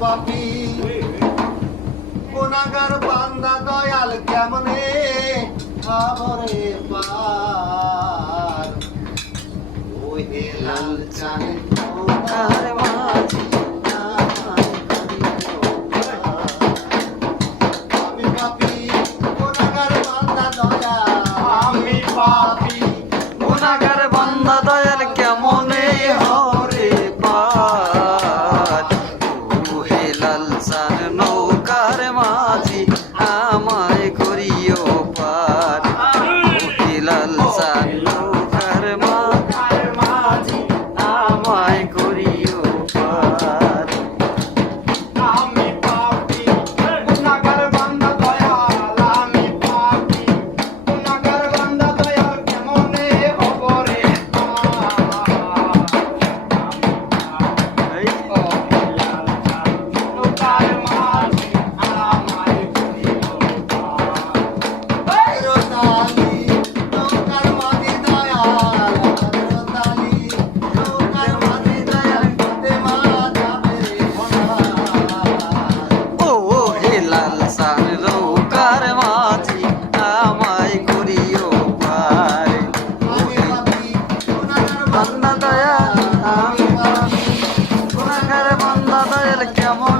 পাপী গুনাহগার বান্দা দয়াল কেমনে খবরে পার ওহে লাল চাঁদ নৌকার মাঝি আমি পাপী গুনাহগার বান্দা দয়াল আমি পাপী গুনাহগার বান্দা দয়াল কেমনে হরে পার ওহে লাল চাঁদ নৌকার মাঝি আমায় করিও পার ওহে লাল চাঁদ নৌকার মাঝি আমায় করিও পার আমি পাপী গুনাহগার বান্দা দয়াল আমি পাপী গুনাহগার বান্দা দয়াল কেমনে খবরে এই নৌকার মাঝি আমায় করিও পার রতালি নৌকার মাঝি দয়াল রতালি নৌকার মাঝি দয়াল ফাতেমা যাবে ও হে লাল চাঁদ নৌকার মাঝি আমায় করিও পার আমি পাপী গুনাহগার বান্দা দয়াল আমি গুনাহগার বান্দা দয়াল কেমন